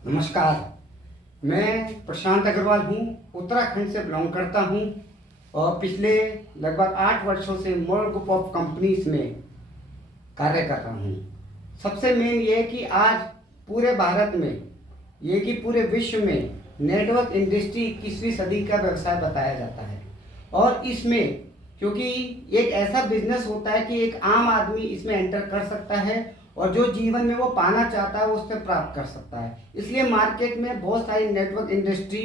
नमस्कार। मैं प्रशांत अग्रवाल हूँ, उत्तराखंड से बिलोंग करता हूँ और पिछले लगभग 8 वर्षों से मॉडल ग्रुप ऑफ कंपनीज में कार्य कर रहा हूँ। सबसे मेन ये है कि आज पूरे भारत में, ये कि पूरे विश्व में नेटवर्क इंडस्ट्री 21वीं सदी का व्यवसाय बताया जाता है। और इसमें क्योंकि एक ऐसा बिजनेस होता है कि एक आम आदमी इसमें एंटर कर सकता है और जो जीवन में वो पाना चाहता है वो उससे प्राप्त कर सकता है। इसलिए मार्केट में बहुत सारी नेटवर्क इंडस्ट्री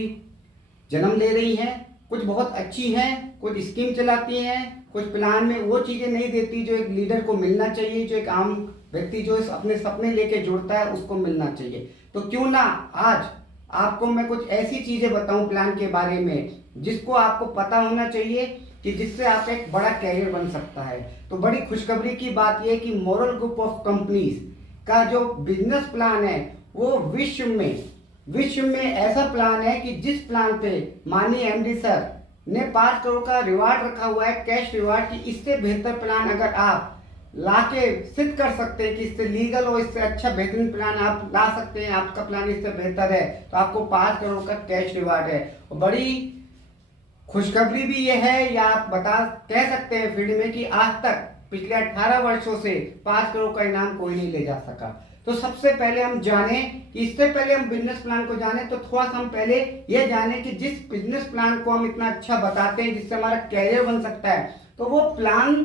जन्म ले रही हैं। कुछ बहुत अच्छी हैं, कुछ स्कीम चलाती हैं, कुछ प्लान में वो चीज़ें नहीं देती जो एक लीडर को मिलना चाहिए, जो एक आम व्यक्ति जो अपने सपने लेके जुड़ता है उसको मिलना चाहिए। तो क्यों ना आज आपको मैं कुछ ऐसी चीज़ें बताऊं प्लान के बारे में जिसको आपको पता होना चाहिए कि जिससे आप एक बड़ा कैरियर बन सकता है। तो बड़ी खुशखबरी की बात यह कि मॉडल ग्रुप ऑफ कंपनीज का जो बिजनेस प्लान है वो विश्व में ऐसा प्लान है कि जिस प्लान पे माननीय एमडी सर ने 5 करोड़ का रिवार्ड रखा हुआ है, कैश रिवार्ड, कि इससे बेहतर प्लान अगर आप लाके सिद्ध कर सकते हैं कि इससे लीगल और इससे अच्छा बेहतरीन प्लान आप ला सकते हैं, आपका प्लान इससे बेहतर है, तो आपको 5 करोड़ का कैश रिवार्ड है। और बड़ी खुशखबरी भी ये है या आप कह सकते हैं फील्ड में कि आज तक पिछले 18 वर्षों से 5 करोड़ का इनाम कोई नहीं ले जा सका। तो सबसे पहले हम जाने कि इससे पहले हम बिजनेस प्लान को जाने तो थोड़ा सा हम पहले ये जाने कि जिस बिजनेस प्लान को हम इतना अच्छा बताते हैं जिससे हमारा कैरियर बन सकता है, तो वो प्लान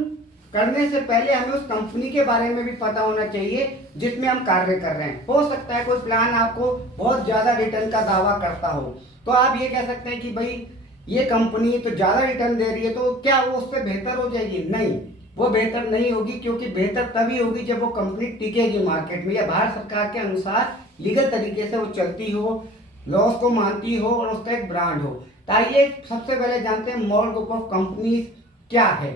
करने से पहले हमें उस कंपनी के बारे में भी पता होना चाहिए जिसमें हम कार्य कर रहे हैं। हो सकता है कोई प्लान आपको बहुत ज्यादा रिटर्न का दावा करता हो, तो आप ये कह सकते हैं कि भाई ये कंपनी तो ज्यादा रिटर्न दे रही है तो क्या वो उससे बेहतर हो जाएगी? नहीं, वो बेहतर नहीं होगी, क्योंकि बेहतर तभी होगी जब वो कंपनी टिकेगी मार्केट में या भारत सरकार के अनुसार लीगल तरीके से वो चलती हो, लॉस को मानती हो और उसका एक ब्रांड हो। तो आइए सबसे पहले जानते हैं मॉडल ग्रुप ऑफ कंपनीज क्या है।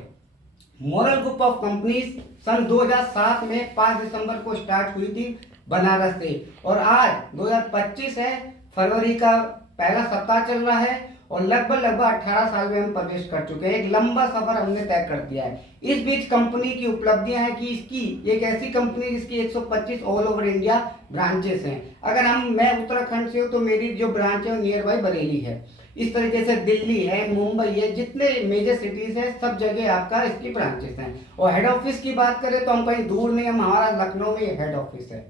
मॉडल ग्रुप ऑफ कंपनीज सन 2007 में 5 दिसंबर को स्टार्ट हुई थी बनारस से, और आज 2025 है, फरवरी का पहला सप्ताह चल रहा है और लगभग 18 साल में हम प्रवेश कर चुके हैं। एक लंबा सफर हमने तय कर दिया है। इस बीच कंपनी की उपलब्धियां हैं कि इसकी एक ऐसी कंपनी जिसकी 125 ऑल ओवर इंडिया ब्रांचेस हैं। अगर मैं उत्तराखंड से हूँ तो मेरी जो ब्रांच है वो नियर बाई बरेली है। इस तरीके से दिल्ली है, मुंबई है, जितने मेजर सिटीज है सब जगह आपका इसकी ब्रांचेस हैं। और हेड ऑफिस की बात करें तो हम कहीं दूर नहीं, हम हमारा लखनऊ में हेड ऑफिस है।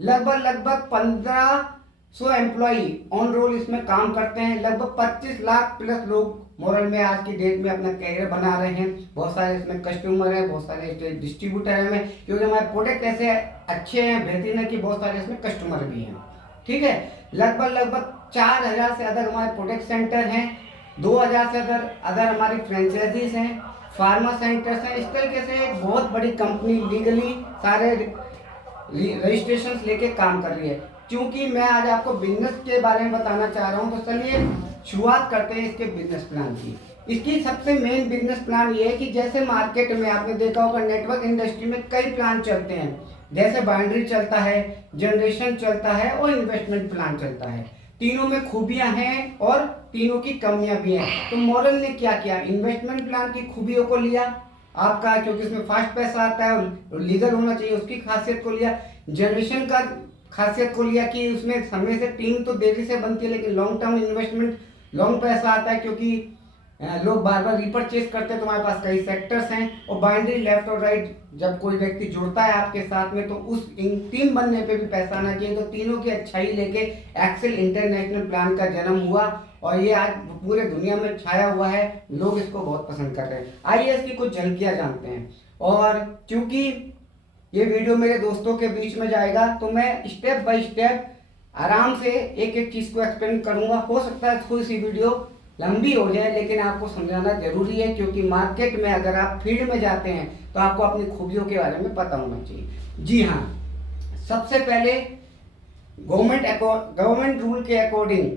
लगभग 1500 एम्प्लॉई ऑन रोल इसमें काम करते हैं। लगभग 25 लाख प्लस लोग मॉडल में आज की डेट में अपना कैरियर बना रहे हैं। बहुत सारे इसमें कस्टमर हैं, बहुत सारे डिस्ट्रीब्यूटर हैं, क्योंकि हमारे प्रोडक्ट ऐसे अच्छे हैं, बेहतरीन है कि बहुत सारे इसमें कस्टमर भी हैं। ठीक है, लगभग 4000 से अदर हमारे प्रोडक्ट सेंटर हैं, 2000 से अदर हमारी फ्रेंचाइजीज हैं, फार्मा सेंटर्स हैं। इस तरीके से एक बहुत बड़ी कंपनी लीगली सारे रजिस्ट्रेशन लेके काम कर रही है। क्योंकि मैं आज आपको बिजनेस के बारे में बताना चाह रहा हूं, तो चलिए शुरुआत करते हैं इसके बिजनेस प्लान की। इसकी सबसे मेन बिजनेस प्लान ये है कि जैसे मार्केट में आपने देखा होगा नेटवर्क इंडस्ट्री में कई प्लान चलते हैं, जैसे बाइनरी चलता है, जनरेशन चलता है और इन्वेस्टमेंट प्लान चलता है। तीनों में खूबियां हैं और तीनों की कमियां भी हैं। तो मॉडल ने क्या किया, इन्वेस्टमेंट प्लान की खूबियों को लिया आपका, क्योंकि उसमें फास्ट पैसा आता है और लीगल होना चाहिए, उसकी खासियत को लिया। जनरेशन का खासियत को लिया कि उसमें समय से टीम तो देरी से बनती है लेकिन लॉन्ग टर्म इन्वेस्टमेंट, लॉन्ग पैसा आता है, क्योंकि लोग बार बार रिपर्चेज करते हैं। तो हमारे पास कई सेक्टर्स हैं। और बाइनरी लेफ्ट और राइट, जब कोई व्यक्ति जुड़ता है आपके साथ में तो उस टीम बनने पे भी पैसा आना चाहिए। तो तीनों की अच्छाई लेके एक्सेल इंटरनेशनल प्लान का जन्म हुआ और ये आज पूरे दुनिया में छाया हुआ है, लोग इसको बहुत पसंद कर रहे हैं। आइए इसकी कुछ झलकियां जानते हैं। और क्योंकि ये वीडियो मेरे दोस्तों के बीच में जाएगा तो मैं स्टेप बाय स्टेप आराम से एक एक चीज को एक्सप्लेन करूंगा। हो सकता है थोड़ी सी वीडियो लंबी हो जाए लेकिन आपको समझाना जरूरी है, क्योंकि मार्केट में अगर आप फील्ड में जाते हैं तो आपको अपनी खूबियों के बारे में पता होना चाहिए। जी हाँ, सबसे पहले गवर्नमेंट रूल के अकॉर्डिंग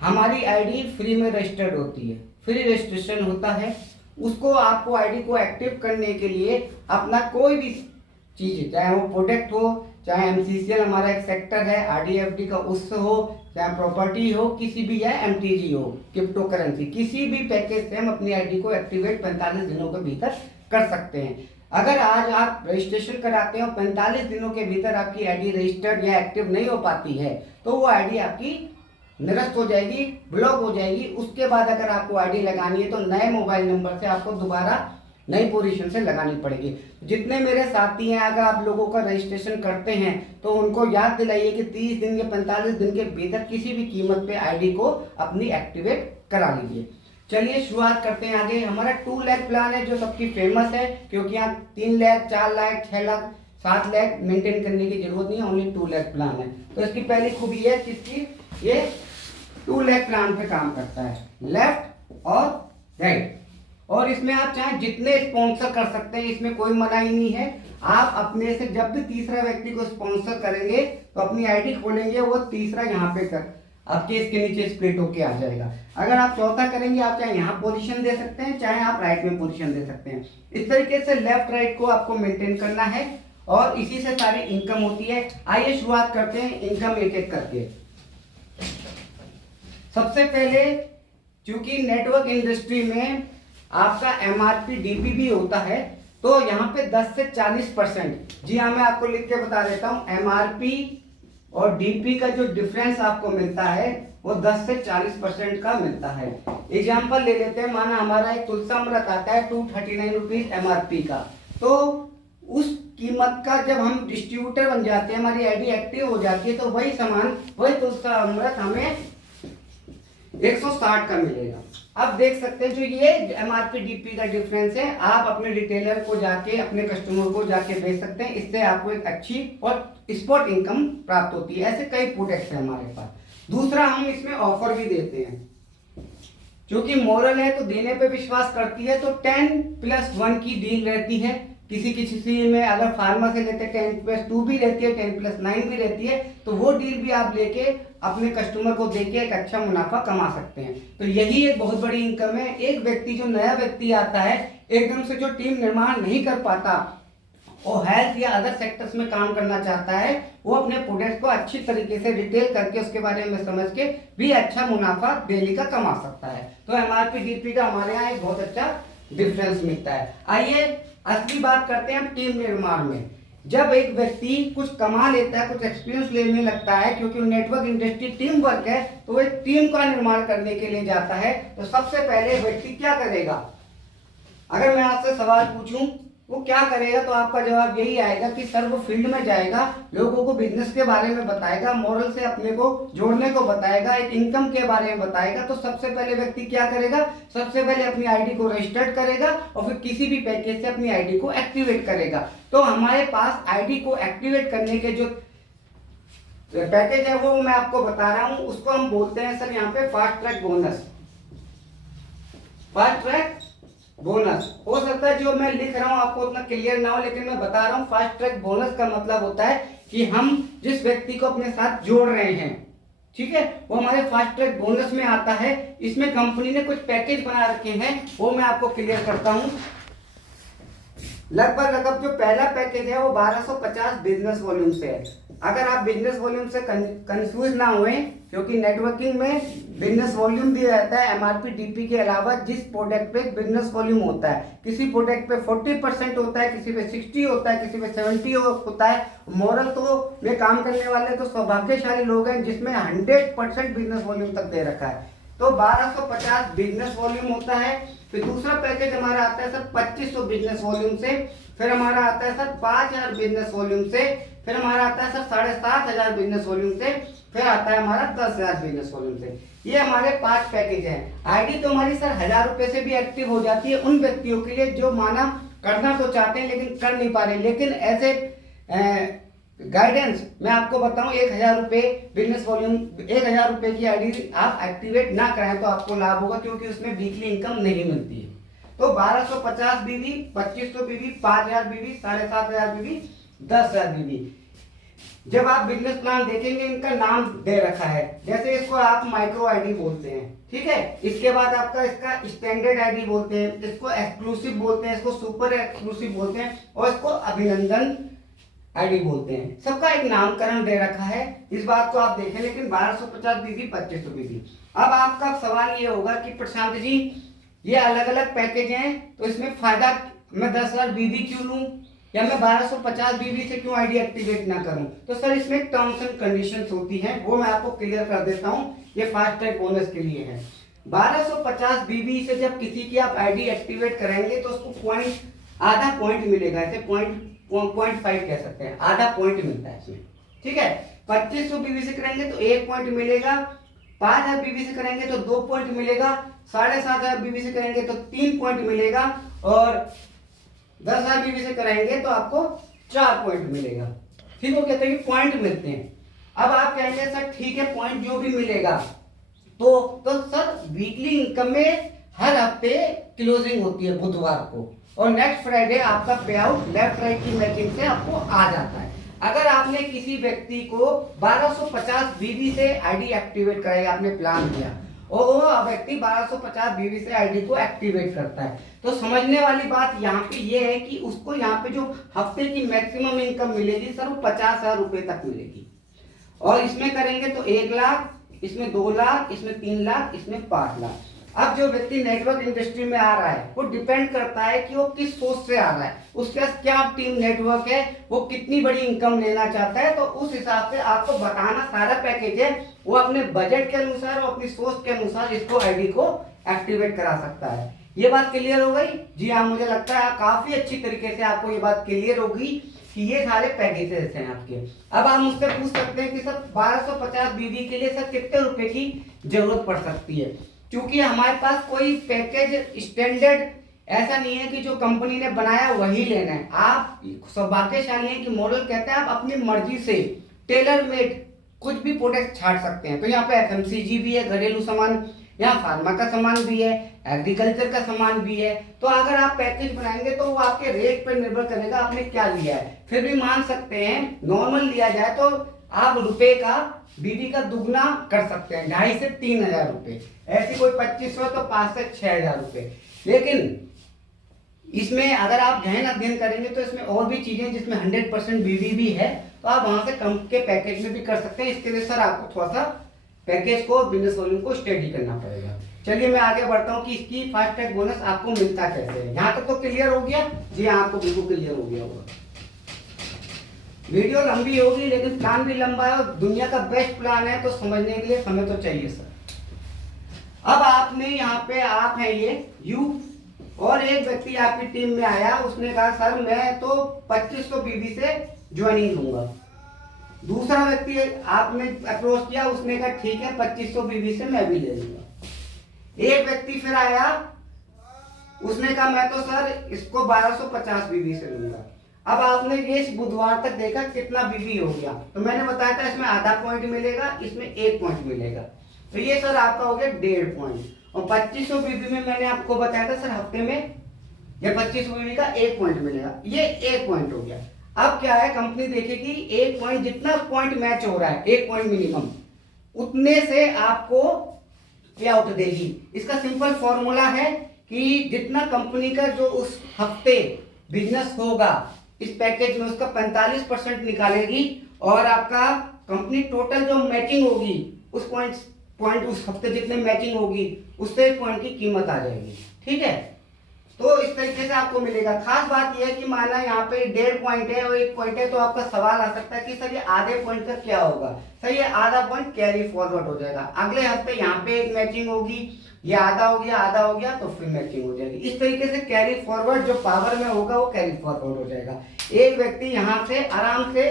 हमारी आईडी फ्री में रजिस्टर्ड होती है, फ्री रजिस्ट्रेशन होता है। उसको आपको आईडी को एक्टिव करने के लिए अपना कोई भी चीज, चाहे वो प्रोडक्ट हो, चाहे एमसीसीएल हमारा एक सेक्टर है, आरडीएफडी का उससे हो, चाहे प्रॉपर्टी हो, किसी भी, या एमटीजी हो, क्रिप्टो करेंसी, किसी भी पैकेज से हम अपनी आईडी को एक्टिवेट 45 दिनों के भीतर कर सकते हैं। अगर आज आप रजिस्ट्रेशन कराते हो 45 दिनों के भीतर आपकी आईडी रजिस्टर्ड या एक्टिव नहीं हो पाती है तो वो आईडी आपकी निरस्त हो जाएगी, ब्लॉक हो जाएगी। उसके बाद अगर आपको आईडी लगानी है तो नए मोबाइल नंबर से आपको दोबारा नई पोजीशन से लगानी पड़ेगी। जितने मेरे साथी हैं, अगर आप लोगों का रजिस्ट्रेशन करते हैं तो उनको याद दिलाइए कि 30 दिन या 45 दिन के भीतर किसी भी कीमत पे आईडी को अपनी एक्टिवेट करा लीजिए। चलिए शुरुआत करते हैं आगे। हमारा 2 लाख प्लान है जो सबकी फेमस है, क्योंकि यहाँ 3 लाख, 4 लाख, 6 लाख, 7 लाख मेंटेन करने की जरूरत नहीं है, ओनली 2 लाख प्लान है। तो इसकी पहली खूबी है किसकी, ये 2 लाख प्लान पे काम करता है, लेफ्ट और राइट। और इसमें आप चाहे जितने स्पॉन्सर कर सकते हैं, इसमें कोई मनाही नहीं है। आप अपने से जब भी तीसरा व्यक्ति को स्पॉन्सर करेंगे तो अपनी आईडी खोलेंगे, वो तीसरा यहाँ पे कर आपके इसके नीचे स्प्लिट होके आ जाएगा। अगर आप चौथा करेंगे, आप चाहे यहाँ पोजीशन दे सकते हैं, चाहे आप राइट में पोजीशन दे सकते हैं। इस तरीके से लेफ्ट राइट को आपको मेंटेन करना है और इसी से सारी इनकम होती है। आइए शुरुआत करते हैं इनकम एक एक करके। सबसे पहले, क्योंकि नेटवर्क इंडस्ट्री में आपका एमआरपी डीपी होता है, तो यहाँ पे 10 से 40%, जी हाँ मैं आपको लिख के बता देता हूँ, एमआरपी और डीपी का जो डिफरेंस आपको मिलता है वो 10 से 40% का मिलता है। एग्जाम्पल ले लेते हैं, माना हमारा एक तुलसामृत आता है 239 रुपीज एमआरपी का, तो उस कीमत का जब हम डिस्ट्रीब्यूटर बन जाते हैं, हमारी आईडी एक्टिव हो जाती है, तो वही सामान, वही तुलसामृत हमें 160 का मिलेगा। अब देख सकते हैं जो ये एमआरपी डीपी का डिफरेंस है, आप अपने रिटेलर को जाके, अपने कस्टमर को जाके बेच सकते हैं। इससे आपको एक अच्छी और स्पॉट इनकम प्राप्त होती है। ऐसे कई प्रोडक्ट्स हैं हमारे पास। दूसरा, हम इसमें ऑफर भी देते हैं, क्योंकि मोरल है तो देने पे विश्वास करती है, तो 10+1 की डील रहती है। किसी किसी में अगर फार्मा से लेते हैं 10+2 भी रहती है, 10+9 भी रहती है, तो वो डील भी आप लेके अपने कस्टमर को देके एक अच्छा मुनाफा कमा सकते हैं। तो यही एक बहुत बड़ी इनकम है। एक व्यक्ति, जो नया व्यक्ति आता है, एकदम से जो टीम निर्माण नहीं कर पाता और हेल्थ या अदर सेक्टर्स में काम करना चाहता है, वो अपने प्रोडक्ट को अच्छी तरीके से रिटेल करके उसके बारे में समझ के भी अच्छा मुनाफा डेली का कमा सकता है। तो एमआरपी डीपी का हमारे यहाँ एक बहुत अच्छा डिफरेंस मिलता है। आइए असली बात करते हैं हम टीम निर्माण में। जब एक व्यक्ति कुछ कमा लेता है, कुछ एक्सपीरियंस लेने लगता है, क्योंकि नेटवर्क इंडस्ट्री टीम वर्क है, तो वो एक टीम का निर्माण करने के लिए जाता है। तो सबसे पहले व्यक्ति क्या करेगा, अगर मैं आपसे सवाल पूछूं वो क्या करेगा, तो आपका जवाब यही आएगा कि सर वो फील्ड में जाएगा, लोगों को बिजनेस के बारे में बताएगा, मॉरल से अपने को जोड़ने को बताएगा, एक इनकम के बारे में बताएगा। तो सबसे पहले व्यक्ति क्या करेगा, सबसे पहले अपनी आईडी को रजिस्टर्ड करेगा और फिर किसी भी पैकेज से अपनी आईडी को एक्टिवेट करेगा। तो हमारे पास आईडी को एक्टिवेट करने के जो पैकेज है वो मैं आपको बता रहा हूँ, उसको हम बोलते हैं सर यहाँ पे fast track bonus. Fast track bonus हो सकता है जो मैं लिख रहा हूं आपको उतना क्लियर ना हो, लेकिन मैं बता रहा हूं। फास्ट ट्रैक बोनस का मतलब होता है कि हम जिस व्यक्ति को अपने साथ जोड़ रहे हैं, ठीक है, वो हमारे फास्ट ट्रैक बोनस में आता है। इसमें कंपनी ने कुछ पैकेज बना रखे हैं, वो मैं आपको क्लियर करता हूं। लगभग जो पहला पैकेज है वो 1250 बिजनेस वॉल्यूम से है। अगर आप बिजनेस वॉल्यूम से कंफ्यूज ना हुए, क्योंकि नेटवर्किंग में बिजनेस वॉल्यूम भी रहता है एमआरपी डीपी के अलावा। जिस प्रोडक्ट पे बिजनेस वॉल्यूम होता है, किसी प्रोडक्ट पे 40% होता है, किसी पे 60 होता है, किसी पे 70 होता है। मॉरल तो में काम करने वाले तो सौभाग्यशाली लोग हैं जिसमें 100% बिजनेस वॉल्यूम तक दे रखा है। तो 1250 बिजनेस वॉल्यूम होता है। फिर दूसरा पैकेज हमारा आता है सर 2500 बिजनेस वॉल्यूम से। फिर हमारा आता है सर 5000 बिजनेस वॉल्यूम से। फिर हमारा आता है सर 7500 बिजनेस वॉल्यूम से। फिर आता है हमारा 10,000 बिजनेस वॉल्यूम से। ये हमारे 5 पैकेज हैं। आईडी तो हमारी सर 1000 रुपए से भी एक्टिव हो जाती है उन व्यक्तियों के लिए जो माना करना तो चाहते हैं लेकिन कर नहीं पा रहे। लेकिन ऐसे गाइडेंस मैं आपको बताऊं, 1000 रुपए बिजनेस वॉल्यूम, 1000 रुपए की आईडी आप एक्टिवेट ना कराएं तो आपको लाभ होगा, क्योंकि उसमें वीकली इनकम नहीं मिलती है। तो 1250 बीवी, 2500 बीवी, 5000 बीवी, 7500 बीवी, 10,000 बीवी। जब आप बिजनेस प्लान देखेंगे इनका नाम दे रखा है, जैसे इसको आप माइक्रो आईडी बोलते हैं, ठीक है। इसके बाद आपका इसका स्टैंडर्ड आईडी बोलते हैं, इसको एक्सक्लूसिव बोलते हैं, इसको सुपर एक्सक्लूसिव बोलते हैं और इसको अभिनंदन आईडी बोलते हैं। सबका एक नामकरण दे रखा है, इस बात को आप देखें। लेकिन 1250 बीबी, 2500 बीबी। अब आपका सवाल ये होगा कि प्रशांत जी ये अलग अलग पैकेज हैं तो इसमें फायदा मैं 10,000 बीबी क्यों लूँ, या मैं 1250 बीबी से क्यों आईडी एक्टिवेट ना करूं? तो सर इसमें टर्म्स एंड कंडीशंस होती हैं, वो मैं आपको क्लियर कर देता हूं। ये फास्ट ट्रैक बोनस के लिए है। 1250 बीबी से जब किसी की आप आईडी एक्टिवेट करेंगे तो उसको पॉइंट, आधा पॉइंट मिलेगा, ऐसे 0.5 कह सकते हैं, आधा पॉइंट मिलता है इसमें, ठीक है। 2500 बीबी से करेंगे तो 1 पॉइंट मिलेगा, 5000 बीबी से करेंगे तो 2 पॉइंट मिलेगा, 7500 बीबी से करेंगे तो 3 पॉइंट मिलेगा, और 10,000 बीबी से कराएंगे तो आपको 4 पॉइंट मिलेगा। ठीक हो गया, तो ये पॉइंट मिलते हैं। अब आप कहेंगे सर ठीक है पॉइंट जो भी मिलेगा, तो सर वीकली इनकम में हर हफ्ते क्लोजिंग होती है बुधवार को, और नेक्स्ट फ्राइडे आपका पे आउट लेफ्ट राइट की मैचिंग से आपको आ जाता है। अगर आपने किसी व्यक्ति को 1250 बीबी से आईडी एक्टिवेट कराई, आपने प्लान किया और वो व्यक्ति 1250 बीबी से आईडी को एक्टिवेट करता है, तो समझने वाली बात यहाँ पे ये है कि उसको यहाँ पे जो हफ्ते की मैक्सिमम इनकम मिलेगी सर वो 50,000 रुपए तक मिलेगी। और इसमें करेंगे तो 1 लाख, इसमें 2 लाख, इसमें 3 लाख, इसमें 5 लाख। अब जो व्यक्ति नेटवर्क इंडस्ट्री में आ रहा है वो डिपेंड करता है कि वो किस सोच से आ रहा है, उसके पास क्या टीम नेटवर्क है, वो कितनी बड़ी इनकम लेना चाहता है, तो उस हिसाब से आपको बताना सारा पैकेज है, वो अपने बजट के अनुसार और अपनी सोच के अनुसार इसको आईडी को एक्टिवेट करा सकता है। ये बात क्लियर हो गई? जी हाँ, मुझे लगता है काफी अच्छी तरीके से आपको ये बात क्लियर होगी कि ये सारे पैकेजेस हैं आपके। अब आप मुझसे पूछ सकते हैं कि सर 1250 बीबी के लिए सर कितने रुपए की जरूरत पड़ सकती है? क्योंकि हमारे पास कोई पैकेज स्टैंडर्ड ऐसा नहीं है कि जो कंपनी ने बनाया वही लेना है। आप सौभाग्यशाली हैं कि मॉडल कहता है आप अपनी मर्जी से टेलर मेड कुछ भी प्रोडक्ट छाट सकते हैं। तो यहाँ पे एफएमसीजी भी है, घरेलू सामान, यहाँ फार्मा का सामान भी है, एग्रीकल्चर का सामान भी है। तो अगर आप पैकेज बनाएंगे तो वो आपके रेट पर निर्भर करेगा आपने क्या लिया है। फिर भी मान सकते हैं नॉर्मल लिया जाए तो आप रुपए का बीबी का दुगना कर सकते हैं, 2,500 से 3,000 रुपए। ऐसी कोई 2500 तो 5 से 6,000 रुपए। लेकिन इसमें अगर आप गहन अध्ययन करेंगे तो इसमें और भी चीजें जिसमें 100% बीबी भी है, तो आप वहां से कम के पैकेज में भी कर सकते हैं। इसके लिए सर आपको थोड़ा सा पैकेज को, बिजनेस वॉल्यूम को स्टडी करना पड़ेगा। चलिए मैं आगे बढ़ता हूँ कि इसकी फास्ट ट्रैक बोनस आपको मिलता कैसे है। यहाँ तक तो क्लियर हो गया? जी हाँ, आपको बिल्कुल क्लियर हो गया होगा। वीडियो लंबी होगी लेकिन प्लान भी लंबा है और दुनिया का बेस्ट प्लान है, तो समझने के लिए समय तो चाहिए सर। अब आपने यहाँ पे, आप हैं ये यू, और एक व्यक्ति आपकी टीम में आया, उसने कहा सर मैं तो 2500 बीबी से ज्वाइनिंग लूंगा। दूसरा व्यक्ति आपने अप्रोच किया, उसने कहा ठीक है 2500 बीबी से मैं भी ले लूंगा। एक व्यक्ति फिर आया, उसने कहा मैं तो सर इसको 1250 बीबी से लूंगा। अब आपने ये इस बुधवार तक देखा कितना बीबी हो गया, तो मैंने बताया था इसमें आधा पॉइंट मिलेगा, इसमें 1 पॉइंट मिलेगा, तो ये सर आपका हो गया 1.5 पॉइंट। और 2500 बीबी में मैंने आपको बताया था सर हफ्ते में या 2500 बीबी का 1 पॉइंट मिलेगा, ये 1 पॉइंट हो गया। अब क्या है, कंपनी देखेगी 1 पॉइंट, जितना पॉइंट मैच हो रहा है 1 पॉइंट मिनिमम, उतने से आपको पे आउट देगी। इसका सिंपल फॉर्मूला है कि जितना कंपनी का जो उस हफ्ते बिजनेस होगा इस पैकेज में उसका 45% निकालेगी, और आपका कंपनी टोटल जो मैचिंग होगी उस पॉइंट उस हफ्ते जितने मैचिंग होगी उससे पॉइंट की कीमत आ जाएगी। ठीक है, तो इस तरीके से आपको मिलेगा। खास बात यह है कि माना यहाँ पे 1.5 पॉइंट है और 1 पॉइंट है, तो आपका सवाल आ सकता है कि सर ये आधे पॉइंट का क्या होगा? सर ये आधा पॉइंट कैरी फॉरवर्ड हो जाएगा, अगले हफ्ते यहाँ पे एक मैचिंग होगी, ये आधा हो गया तो फिर मैचिंग हो जाएगी। इस तरीके से कैरी फॉरवर्ड जो पावर में होगा वो कैरी फॉरवर्ड हो जाएगा। एक व्यक्ति यहाँ से आराम से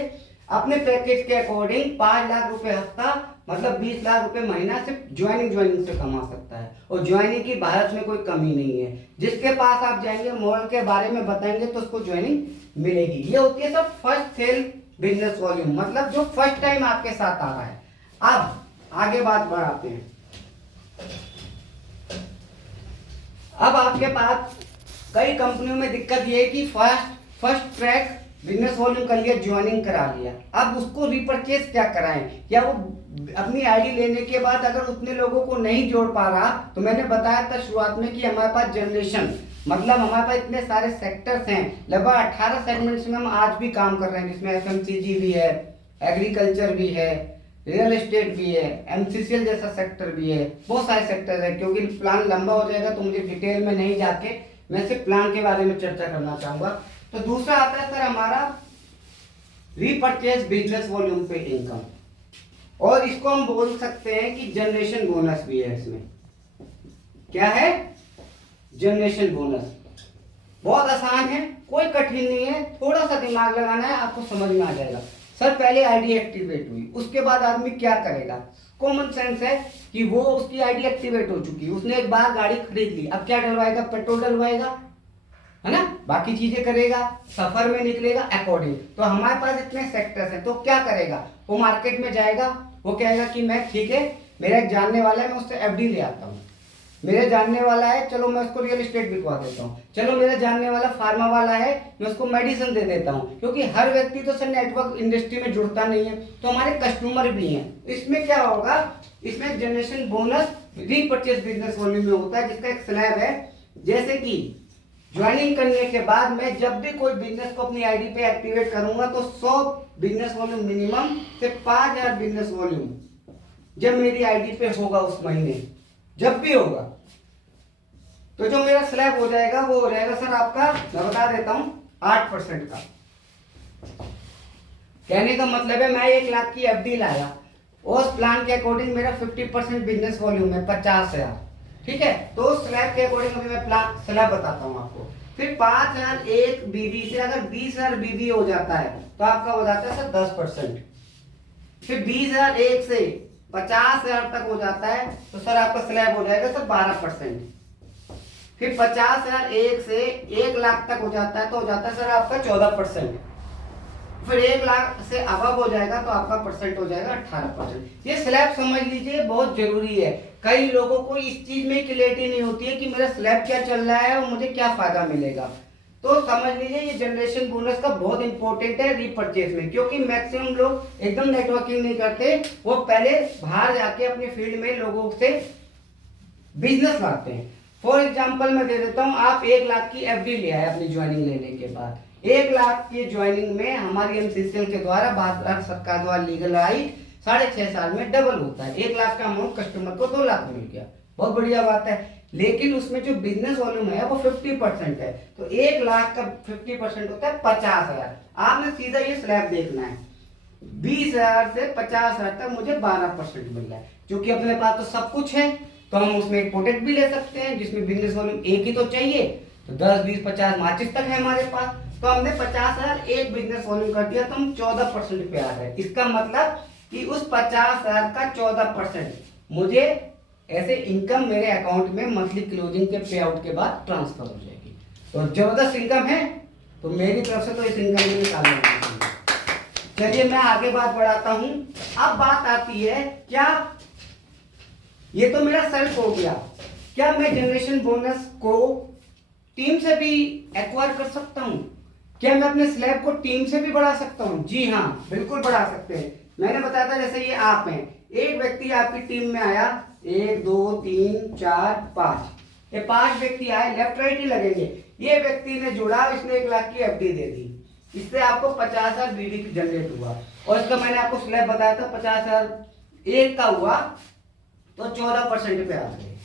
अपने पैकेज के अकॉर्डिंग 5 लाख रुपए हफ्ता, मतलब 20 लाख रुपए महीना सिर्फ ज्वाइनिंग से कमा सकता है। और ज्वाइनिंग की भारत में कोई कमी नहीं है, जिसके पास आप जाएंगे मॉडल के बारे में बताएंगे तो उसको ज्वाइनिंग मिलेगी। ये होती है सब फर्स्ट सेल बिजनेस वॉल्यूम, मतलब जो फर्स्ट टाइम आपके साथ आ रहा है। अब आगे बात बढ़ाते हैं। अब आपके पास कई कंपनियों में दिक्कत ये है कि फर्स्ट ट्रैक बिजनेस वॉल्यूम कर लिया, ज्वाइनिंग करा लिया, अब उसको रिपर्चेस क्या कराएं, या वो अपनी आईडी लेने के बाद अगर उतने लोगों को नहीं जोड़ पा रहा, तो मैंने बताया था शुरुआत में कि हमारे पास जनरेशन, मतलब हमारे पास इतने सारे सेक्टर्स हैं, लगभग 18 सेगमेंट्स में हम आज भी काम कर रहे हैं, जिसमें एफएमसीजी भी है, एग्रीकल्चर भी है, रियल एस्टेट भी है, एमसीसीएल जैसा सेक्टर भी है, बहुत सारे सेक्टर है। क्योंकि प्लान लंबा हो जाएगा तो मुझे डिटेल में नहीं जाके मैं सिर्फ प्लान के बारे में चर्चा करना चाहूंगा। तो दूसरा आता है सर हमारा रीपरचेज बिजनेस वॉल्यूम पे इनकम, और इसको हम बोल सकते हैं कि जनरेशन बोनस भी है। इसमें क्या है? Generation bonus. बहुत आसान है, कोई कठिन नहीं है, थोड़ा सा दिमाग लगाना है, आपको समझ में आ जाएगा। सर पहले आईडी एक्टिवेट हुई, उसके बाद आदमी क्या करेगा? कॉमन सेंस है कि वो उसकी आईडी एक्टिवेट हो चुकी है, उसने एक बार गाड़ी खरीद ली, अब क्या डलवाएगा? पेट्रोल डलवाएगा, है ना, बाकी चीजें करेगा, सफर में निकलेगा अकॉर्डिंग। तो हमारे पास इतने सेक्टर्स हैं, तो क्या करेगा? वो मार्केट में जाएगा, वो कहेगा कि मैं ठीक है, मेरा एक जानने वाला है, मैं उससे एफडी ले आता हूँ, मेरे जानने वाला है, चलो मैं उसको रियल एस्टेट बिकवा देता हूँ, चलो मेरा जानने वाला फार्मा वाला है, मैं उसको मेडिसिन दे देता हूँ। क्योंकि हर व्यक्ति तो सर नेटवर्क इंडस्ट्री में जुड़ता नहीं है, तो हमारे कस्टमर भी हैं। इसमें क्या होगा? इसमें generation bonus repurchase business volume में होता है, जिसका एक स्लैब है। जैसे कि ज्वाइनिंग करने के बाद मैं जब भी कोई बिजनेस को अपनी आईडी पे एक्टिवेट करूंगा तो 100 बिजनेस वॉल्यूम मिनिमम से 5000 बिजनेस वॉल्यूम जब मेरी आईडी पे होगा उस महीने, जब भी होगा, तो जो मेरा स्लैब हो जाएगा वो हो जाएगा सर आपका, मैं बता देता हूं, 8% का। कहने का मतलब है मैं 1 लाख की एफडी लाया, उस प्लान के अकॉर्डिंग मेरा 50% बिजनेस वॉल्यूम है 50,000, ठीक है। तो स्लैब के अकॉर्डिंग अभी मैं प्लान स्लैब बताता हूं आपको। फिर 5000 एक बीवी से अगर 20,000 बीवी हो जाता है तो आपका हो जाता है सर 10%। फिर 20,000 एक से 50,000 तक हो जाता है तो सर आपका स्लैब हो जाएगा सर 12%। फिर 50,000 एक से 1 लाख तक हो जाता है तो हो जाता है सर आपका 14%। फिर 1 लाख से अबव हो जाएगा तो आपका परसेंट हो जाएगा 18%। ये स्लैब समझ लीजिए, बहुत जरूरी है। कई लोगों को इस चीज में क्लैरिटी नहीं होती है कि मेरा स्लैब क्या चल रहा है और मुझे क्या फायदा मिलेगा। तो समझ लीजिए ये जनरेशन बोनस का बहुत इंपॉर्टेंट है रीपरचेज में, क्योंकि मैक्सिमम लोग एकदम नेटवर्किंग नहीं करते, वो पहले बाहर जाके अपने फील्ड में लोगों से बिजनेस लाते हैं। फॉर एग्जाम्पल मैं दे देता हूं, आप 1 लाख की एफडी ले आए अपनी ज्वाइनिंग लेने के बाद, 1 लाख की ज्वाइनिंग में हमारी एमसीसीएल के द्वारा भारत सरकार द्वारा लीगल आई 6.5 साल में डबल होता है। 1 लाख का अमाउंट कस्टमर को 2 लाख मिल गया, बहुत बढ़िया बात है। लेकिन उसमें जो बिजनेस वॉल्यूम है वो 50% है, तो 1 लाख का 50% होता है 50,000। आपने सीधा ये स्लैब देखना है, 20,000 से 50,000 तक मुझे 12% मिल रहा है। क्योंकि अपने पास तो सब कुछ है, तो हम उसमें एक प्रोडक्ट भी ले सकते हैं जिसमें बिजनेस वॉल्यूम एक ही तो चाहिए, तो 10, 20, 50 माचिस तक है हमारे पास। तो हमने 50,000 एक बिजनेस वॉल्यूम कर दिया तो हम 14% पे आ गए। इसका मतलब कि उस 50,000 का 14% मुझे ऐसे इनकम मेरे अकाउंट में मंथली क्लोजिंग के पे आउट के बाद ट्रांसफर हो जाएगी। तो जबरदस्त इनकम है, तो मेरी तरफ से तो इस इनकम में निकालना चाहिए। चलिए मैं आगे बात बढ़ाता हूं। अब बात आती है, क्या ये तो मेरा सेल्फ हो गया, क्या मैं जनरेशन बोनस को टीम से भी एक्वायर कर सकता हूं? क्या मैं अपने स्लैब को टीम से भी बढ़ा सकता हूं? जी हाँ, बिल्कुल बढ़ा सकते हैं। मैंने बताया था जैसे ये आप हैं, एक व्यक्ति आपकी टीम में आया, 1 2 3 4 5, ये 5 व्यक्ति आए, लेफ्ट राइट ही लगेंगे। ये व्यक्ति ने जुड़ा, इसने 1 लाख की एफडी दे दी, इससे आपको 50,000 बीडी जनरेट हुआ। और इसका मैंने आपको स्लैब बताया था, 50,000 एक का हुआ तो 14% पे आ गए।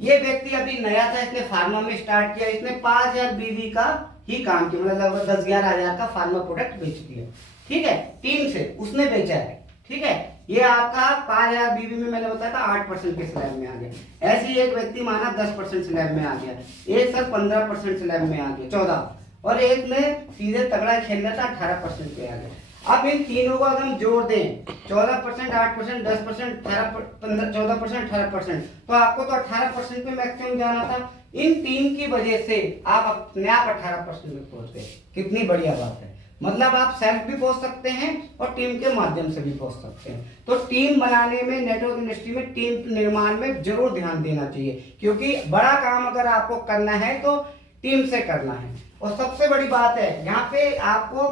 ये व्यक्ति अभी नया था, इसने फार्मा में स्टार्ट किया, इसने 5,000 बीवी का ही काम किया, मतलब लगभग 10-11 हजार का फार्मा प्रोडक्ट बेच दिया, ठीक है, टीम से उसने बेचा है, ठीक है। ये आपका 5,000 बीवी में मैंने बताया था 8% के स्लैब में आ गया। ऐसे ही एक व्यक्ति माना 10% स्लैब में आ गया, एक सर 15% स्लैब में आ गया, 14, और एक ने सीधे तगड़ा खेलना था 18% पे आ गया। अब इन तीनों को अगर हम जोड़ दें, 14%, 8%, 10%, 14%, 18%, तो आपको तो 18% पे मैक्सिमम जाना था। इन टीम की वजह से आप अपने आप 18% में पहुंच गए। कितनी बढ़िया बात है, मतलब आप सेल्फ भी पहुंच सकते हैं और टीम के माध्यम से भी पहुंच सकते हैं। तो टीम बनाने में, नेटवर्क इंडस्ट्री में टीम निर्माण में जरूर ध्यान देना चाहिए, क्योंकि बड़ा काम अगर आपको करना है तो टीम से करना है। और सबसे बड़ी बात है यहाँ पे, आपको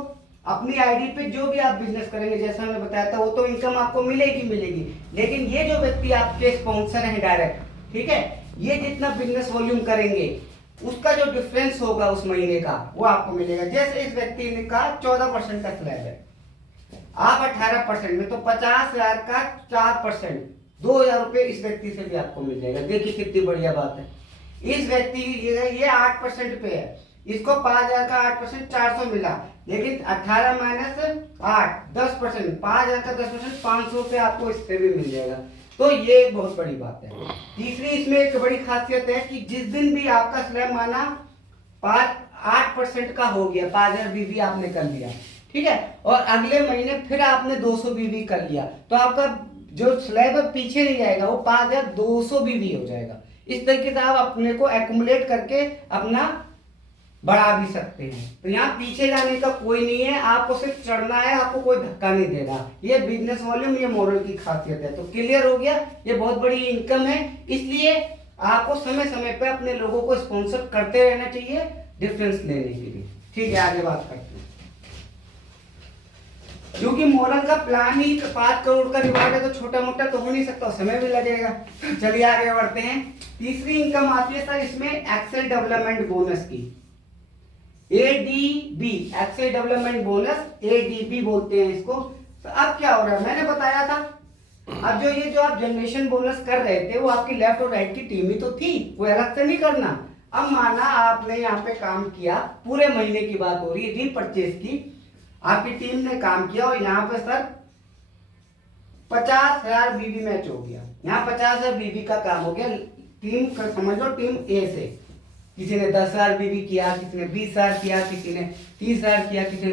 अपनी आईडी पे जो भी आप बिजनेस करेंगे, जैसा मैंने बताया था, वो तो इनकम आपको मिलेगी, लेकिन ये जो व्यक्ति आपके स्पॉन्सर हैं डायरेक्ट, ठीक है, ये जितना बिजनेस वॉल्यूम करेंगे उसका जो डिफरेंस होगा उस महीने का वो आपको मिलेगा। जैसे इस व्यक्ति ने का 14% का स्लैब है, आप 18% में, तो 50,000 का 4%, 2,000 रुपए इस व्यक्ति से भी आपको मिल जाएगा। देखिए कितनी बढ़िया बात है। इस व्यक्ति ये 8% पे है, इसको 5,000 का 8% 400 मिला, लेकिन 18 माइनस 8 10%, 5,000 का 10% 500 पे आपको इससे भी मिल जाएगा। तो ये एक बहुत बड़ी बात है। तीसरी इसमें एक बड़ी खासियत है कि जिस दिन भी आपका स्लैब माना 8% का हो गया, 5,000 बीबी आपने कर लिया, ठीक है, और अगले महीने फिर आपने 200 बीबी कर लिया, तो आपका जो स्लैब है पीछे नहीं जाएगा, वो 5,200 बीबी हो जाएगा। इस तरीके से आप अपने को एक्युमुलेट करके अपना बढ़ा भी सकते हैं। तो यहाँ पीछे जाने का कोई नहीं है, आपको सिर्फ चढ़ना है, आपको कोई धक्का नहीं देगा। ये बिजनेस वॉल्यूम, ये मॉडल की खासियत है। तो क्लियर हो गया, ये बहुत बड़ी इनकम है, इसलिए आपको समय समय पे अपने लोगों को स्पॉन्सर करते रहना चाहिए डिफरेंस लेने के लिए। ठीक है, आगे बात करते हैं। क्योंकि मॉडल का प्लान ही 5 करोड़ का रिवार्ड है, तो छोटा मोटा तो हो नहीं सकता, समय भी लगेगा। चलिए आगे बढ़ते हैं। तीसरी इनकम आती है सर इसमें एक्सेल डेवलपमेंट बोनस की, ADB, excel development bonus, ADB बोलते हैं इसको। तो अब क्या हो रहा है, मैंने बताया था, अब जो आप जनरेशन बोनस कर रहे थे वो आपकी लेफ्ट और राइट की टीम ही तो थी, कोई अलग से नहीं करना। अब माना आपने यहाँ पे काम किया, पूरे महीने की बात हो रही है, रीपरचेज की, आपकी टीम ने काम किया और यहाँ पे सर 50,000 बीबी मैच हो गया, यहाँ 50,000 बीबी का काम हो गया। टीम का समझ लो, टीम ए से किसी ने 10,000 बीबी किया, किसी ने 20,000 किया, किसी ने 30,000 किया, किसी ने,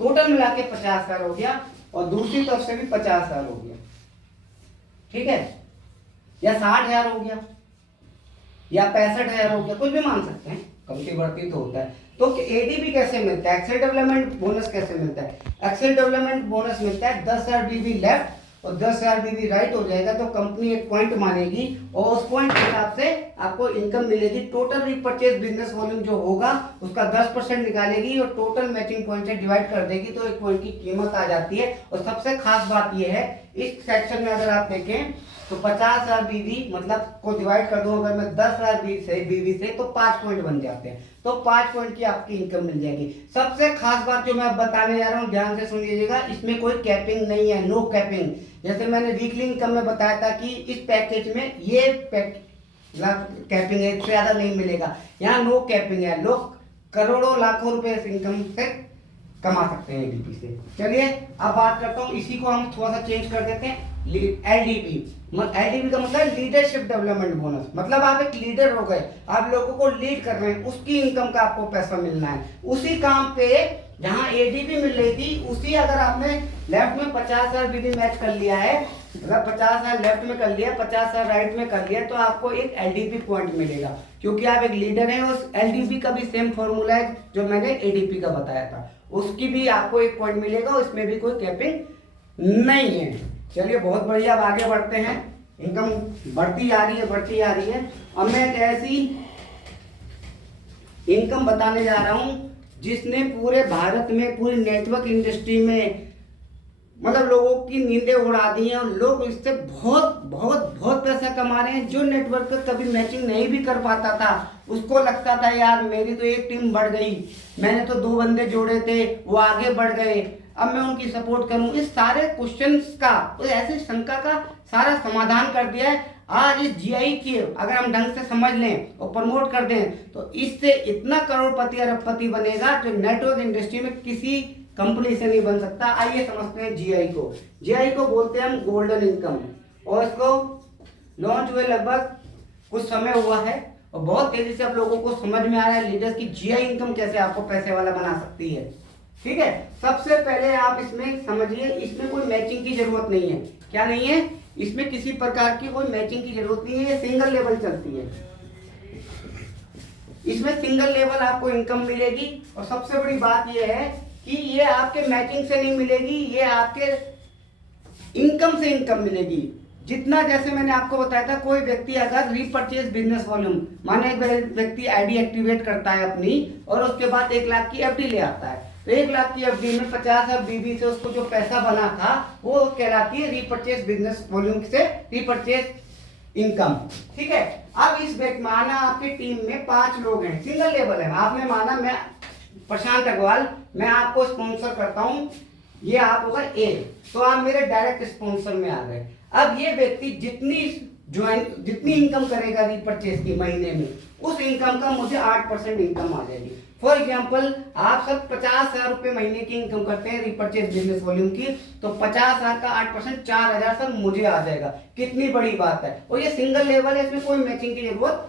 टोटल मिला के 50,000 हो गया, और दूसरी तरफ से भी 50,000 हो गया, ठीक है, या 60,000 हो गया, या 65,000 हो गया, कुछ भी मान सकते हैं, कमती बढ़ती तो होता है। तो एडीबी कैसे मिलता है, एक्सेल डेवलपमेंट बोनस कैसे मिलता है? एक्सेल डेवलपमेंट बोनस मिलता है 10,000 बीबी लेफ्ट और 10,000 बीबी राइट हो जाएगा, तो कंपनी एक पॉइंट मानेगी और उस पॉइंट के हिसाब से आपको इनकम मिलेगी। टोटल रीपरचेज बिजनेस वॉल्यूम जो होगा उसका 10% निकालेगी और टोटल मैचिंग पॉइंट से डिवाइड कर देगी, तो एक पॉइंट की कीमत आ जाती है। और सबसे खास बात यह है, इस सेक्शन में अगर आप देखें तो 50,000 बीबी मतलब को डिवाइड कर दूं अगर मैं 10,000 बीबी से, तो 5 पॉइंट बन जाते हैं, तो 5 पॉइंट की आपकी इनकम मिल जाएगी। सबसे खास बात जो मैं अब बताने जा रहा हूं, ध्यान से सुन लीजिएगा, इसमें कोई कैपिंग नहीं है, नो कैपिंग। जैसे मैंने वीकली इनकम में बताया था कि इस पैकेज में ये कैपिंग है, इससे ज्यादा नहीं मिलेगा, यहाँ नो कैपिंग है। लोग करोड़ों लाखों रुपए इनकम से कमा सकते हैं एडीपी से। चलिए अब बात करता हूँ, इसी को हम थोड़ा सा चेंज कर देते हैं, एलडीपी। एलडीपी का मतलब लीडरशिप डेवलपमेंट बोनस, मतलब आप एक लीडर हो गए, आप लोगों को लीड कर रहे हैं, उसकी इनकम का आपको पैसा मिलना है। उसी काम पे जहां एडीपी मिल रही थी, उसी अगर आपने लेफ्ट में 50,000 बीबी मैच कर लिया है, अगर 50,000 लेफ्ट में कर लिया, 50,000 राइट में कर लिया, तो आपको एक एलडीपी पॉइंट मिलेगा, क्योंकि आप एक लीडर हैं। उस एलडीपी का भी सेम फॉर्मूला है जो मैंने एडीपी का बताया था, उसकी भी आपको एक पॉइंट मिलेगा, उसमें भी कोई कैपिंग नहीं है। चलिए बहुत बढ़िया, अब आगे बढ़ते हैं। इनकम बढ़ती आ रही है, बढ़ती आ रही है। अब मैं एक ऐसी इनकम बताने जा रहा हूं जिसने पूरे भारत में, पूरी नेटवर्क इंडस्ट्री में मतलब लोगों की नींदें उड़ा दी हैं, और लोग इससे बहुत बहुत बहुत पैसा कमा रहे हैं। जो नेटवर्क पर कभी मैचिंग नहीं भी कर पाता था, उसको लगता था यार मेरी तो एक टीम बढ़ गई, मैंने तो 2 बंदे जोड़े थे, वो आगे बढ़ गए, अब मैं उनकी सपोर्ट करूं। इस सारे क्वेश्चंस का, तो ऐसी शंका का सारा समाधान कर दिया है आज इस जीआई की। अगर हम ढंग से समझ लें और प्रमोट कर दें, तो इससे इतना करोड़पति अरबपति बनेगा जो नेटवर्क इंडस्ट्री में किसी कंपनी से नहीं बन सकता। आइए समझते हैं जीआई को। जीआई को बोलते हैं हम गोल्डन इनकम, और इसको लॉन्च हुए लगभग कुछ समय हुआ है, और बहुत तेजी से आप लोगों को समझ में आ रहा है लीडर्स की जीआई इनकम कैसे आपको पैसे वाला बना सकती है। ठीक है, सबसे पहले आप इसमें समझिए, इसमें कोई मैचिंग की जरूरत नहीं है। क्या नहीं है? इसमें किसी प्रकार की कोई मैचिंग की जरूरत नहीं है, ये सिंगल लेवल चलती है। इसमें सिंगल लेवल आपको इनकम मिलेगी, और सबसे बड़ी बात यह है कि ये आपके मैचिंग से नहीं मिलेगी, ये आपके इनकम से इनकम मिलेगी। जितना, जैसे मैंने आपको बताया था, कोई व्यक्ति अगर रीपरचेज बिजनेस वॉल्यूम, माने एक व्यक्ति आईडी एक्टिवेट करता है अपनी, और उसके बाद 1 लाख की एफडी ले आता है, तो 1 लाख की एफडी में 50,000 बीबी से उसको जो पैसा बना था, वो कहलाती है रीपरचेज बिजनेस वॉल्यूम से रीपरचेज इनकम। ठीक है, अब इस व्यक्ति, माना आपकी टीम में 5 लोग हैं, सिंगल लेवल है, आपने माना मैं प्रशांत अग्रवाल, मैं आपको स्पॉन्सर करता हूं ये आप होगा ए, तो आप मेरे डायरेक्ट स्पॉन्सर में आ गए। अब ये व्यक्ति जितनी इनकम करेगा रीपरचेज की महीने में, उस इनकम का मुझे 8% इनकम आ जाएगी। फॉर एग्जाम्पल आप सब 50,000 रुपए महीने की इनकम करते हैं रीपरचेज बिजनेस वॉल्यूम की, तो 50,000 का 8% 4,000 सर मुझे आ जाएगा। कितनी बड़ी बात है। और ये सिंगल लेवल है, इसमें कोई मैचिंग की जरूरत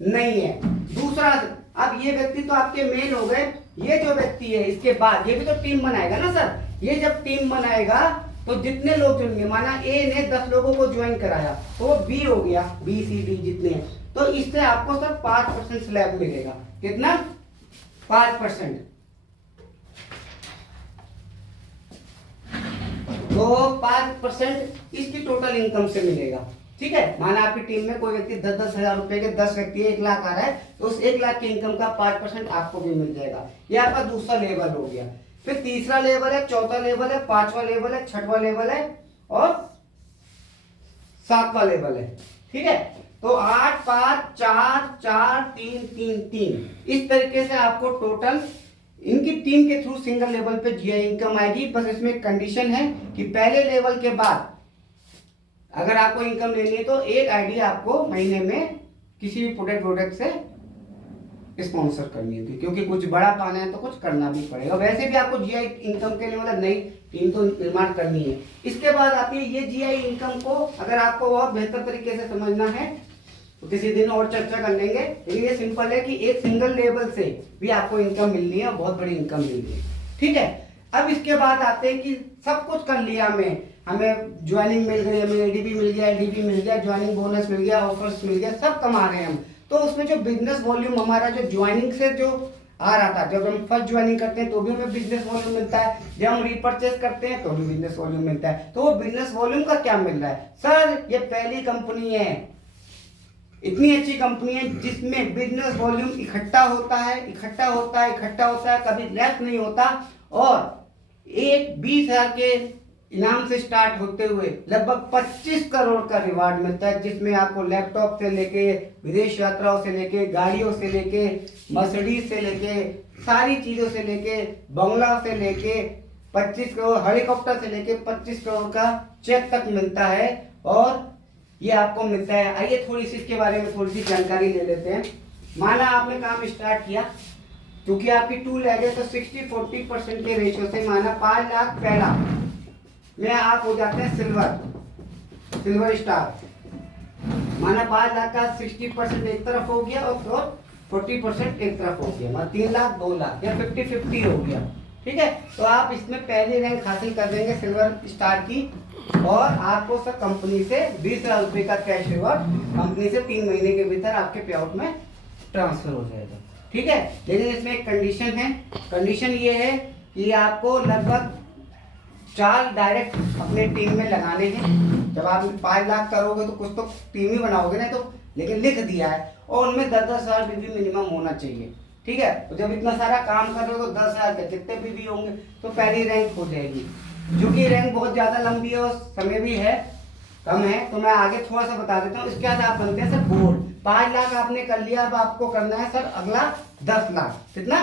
नहीं है। दूसरा, अब ये व्यक्ति तो आपके मेन हो गए। ये जो व्यक्ति है इसके बाद ये भी तो टीम बनाएगा ना सर। ये जब टीम बनाएगा तो जितने लोग जुड़ेंगे, माना ए ने 10 लोगों को ज्वाइन कराया तो वो बी हो गया, बी सी डी जितने हैं, तो इससे आपको सर 5% स्लैब मिलेगा। कितना? 5%। तो 5% इसकी टोटल इनकम से मिलेगा। ठीक है, माना आपकी टीम में कोई व्यक्ति 10-10 हजार रुपए के 10 व्यक्ति 1 लाख आ रहा है, तो उस 1 लाख की इनकम का 5% आपको भी मिल जाएगा। ये आपका दूसरा लेवल हो गया। फिर तीसरा लेवल है, चौथा लेवल है, पांचवा लेवल है, छठवां लेवल है और सातवां लेवल है। ठीक है, तो 8 5 4 4 3 3 3 इस तरीके से आपको टोटल इनकी टीम के थ्रू सिंगल लेवल पे जीआई इनकम आएगी। बस इसमें एक कंडीशन है कि पहले लेवल के बाद अगर आपको इनकम लेनी है तो एक आईडी आपको महीने में किसी भी प्रोडक्ट से स्पॉन्सर करनी है, क्योंकि कुछ बड़ा पाना है तो कुछ करना भी पड़ेगा। वैसे भी आपको जीआई इनकम के लिए मतलब नई टीम तो निर्माण करनी है। इसके बाद आती है ये जीआई इनकम को अगर आपको और बेहतर तरीके से समझना है तो किसी दिन और चर्चा कर लेंगे, लेकिन ये सिंपल है कि एक सिंगल लेवल से भी आपको इनकम मिलनी है, बहुत बड़ी इनकम मिलनी है। ठीक है, अब इसके बाद आते हैं कि सब कुछ कर लिया हमें ज्वाइनिंग मिल गई, हमें एडीबी मिल गया, एलडीबी मिल गया, ज्वाइनिंग बोनस मिल गया, ऑफर्स मिल गया, सब कमा रहे हैं हम। तो उसमें जो बिजनेस वॉल्यूम हमारा जो ज्वाइनिंग से जो आ रहा था, जब हम फर्स्ट ज्वाइनिंग करते हैं तो भी हमें बिजनेस वॉल्यूम मिलता है, जब हम रिपर्चेस करते हैं तो भी बिजनेस वॉल्यूम मिलता है। तो वो बिजनेस वॉल्यूम का क्या मिल रहा है? सर ये पहली कंपनी है, इतनी अच्छी कंपनी है जिसमें बिजनेस वॉल्यूम इकट्ठा होता है, इकट्ठा होता है, इकट्ठा होता है, कभी लेफ्ट नहीं होता। और एक 20,000 के इनाम से स्टार्ट होते हुए लगभग 25 करोड़ का रिवार्ड मिलता है, जिसमें आपको लैपटॉप से लेके, विदेश यात्राओं से लेके, गाड़ियों से लेके, मर्सिडीज से लेके, सारी चीजों से लेके, बंगला से लेके 25 करोड़, हेलीकॉप्टर से लेके 25 करोड़ का चेक तक मिलता है। और ये आपको मिलता है। आइए थोड़ी सी इसके बारे में थोड़ी सी जानकारी ले लेते हैं। माना आपने काम स्टार्ट किया, क्योंकि आपकी टू लैग है तो 60-40% के रेशियो से माना 5 लाख पहला में आप हो जाते हैं सिल्वर स्टार। माना 5 लाख का 60% एक तरफ हो गया और 40% एक तरफ हो गया, मतलब 3 लाख 2 लाख या 50-50 हो गया। ठीक है, तो आप इसमें पहली रैंक हासिल कर देंगे सिल्वर स्टार की, और आपको सर कंपनी से 20,000 रुपये का कैश रिवॉर्ड कंपनी से 3 महीने के भीतर आपके पे आउट में ट्रांसफर हो जाएगा। ठीक है, लेकिन इसमें एक कंडीशन है। कंडीशन ये है कि आपको लगभग 4 डायरेक्ट अपने टीम में लगाने हैं। जब आप 5 लाख करोगे तो कुछ तो टीम ही बनाओगे ना, तो लेकिन लिख दिया है और उनमें 10-10 हज़ार बीवी मिनिमम होना चाहिए। ठीक है, तो जब इतना सारा काम कर रहे हो तो 10,000 के जितने बीवी होंगे तो पहली रैंक हो जाएगी। जो कि रैंक बहुत ज्यादा लंबी है और समय भी है कम है, तो मैं आगे थोड़ा सा बता देता हूँ। इसके बाद आप बनते हैं सर गोल्ड। 5 लाख आपने कर लिया, अब आपको करना है सर अगला 10 लाख। कितना?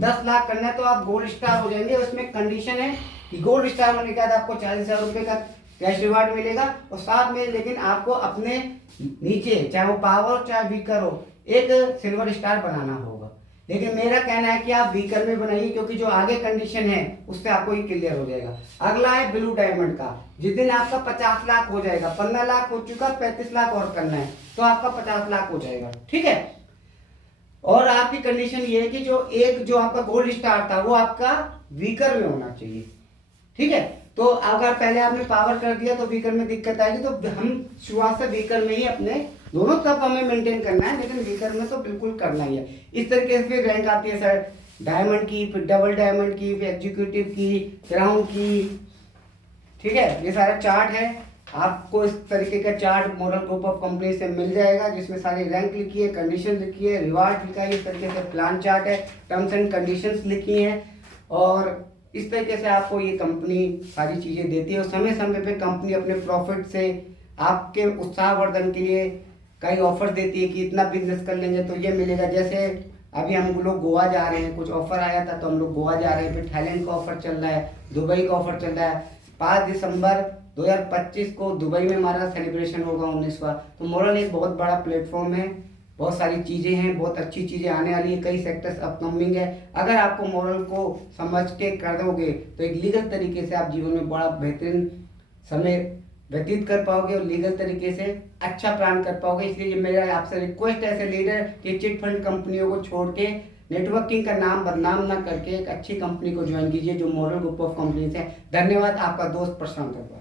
10 लाख करना है तो आप गोल्ड स्टार हो जाएंगे। उसमें कंडीशन है कि गोल्ड स्टार होने के बाद आपको 40,000 रुपये का कैश रिवार्ड मिलेगा, और साथ में लेकिन आपको अपने नीचे चाहे वो पावर चाहे वीकर हो एक सिल्वर स्टार बनाना होगा। लेकिन मेरा कहना है कि आप वीकर में बनाइए, क्योंकि जो आगे कंडीशन है उससे आपको ये क्लियर हो जाएगा। अगला है ब्लू डायमंड का। जिस दिन आपका 50 लाख हो जाएगा, 15 लाख हो चुका, 35 लाख और करना है तो आपका 50 लाख हो जाएगा। ठीक है, और आपकी कंडीशन ये है कि जो आपका गोल्ड स्टार था वो आपका वीकर में होना चाहिए। ठीक है, तो अगर पहले आपने पावर कर दिया तो वीकर में दिक्कत आएगी, तो हम शुरुआत से वीकर में ही अपने दोनों तरफ हमें मेंटेन करना है, लेकिन वीकर में तो बिल्कुल करना ही है। इस तरीके से फिर रैंक आती है सर डायमंड की, फिर डबल डायमंड की, फिर एग्जीक्यूटिव की, क्राउन की। ठीक है, ये सारा चार्ट है। आपको इस तरीके का chart model group of company से मिल जाएगा, जिसमें सारी रैंक लिखी है, कंडीशन लिखी है, रिवार्ड लिखा है। इस तरीके से प्लान चार्ट है, टर्म्स एंड कंडीशंस लिखी हैं, और इस तरीके से आपको ये कंपनी सारी चीज़ें देती है। और समय समय पे कंपनी अपने प्रॉफिट से आपके उत्साहवर्धन के लिए कई ऑफर देती है कि इतना बिजनेस कर लेंगे तो ये मिलेगा। जैसे अभी हम लोग गोवा जा रहे हैं, कुछ ऑफर आया था तो हम लोग गोवा जा रहे हैं, फिर थाईलैंड का ऑफर चल रहा है, दुबई का ऑफर चल रहा है। 5 दिसंबर 2025 को दुबई में हमारा सेलिब्रेशन होगा 19वां। तो मोरल एक बहुत बड़ा प्लेटफॉर्म है, बहुत सारी चीज़ें हैं, बहुत अच्छी चीज़ें आने वाली है, कई सेक्टर्स अपकमिंग है। अगर आपको मोरल को समझ के कर दोगे तो एक लीगल तरीके से आप जीवन में बड़ा बेहतरीन समय व्यतीत कर पाओगे और लीगल तरीके से अच्छा प्लान कर पाओगे। इसलिए मेरा आपसे रिक्वेस्ट है एज ए लीडर कि चिट फंड कंपनियों को छोड़ के नेटवर्किंग का नाम बदनाम ना करके एक अच्छी कंपनी को ज्वाइन कीजिए जो मॉडल ग्रुप ऑफ कंपनीज है। धन्यवाद, आपका दोस्त प्रशांत अग्रवाल।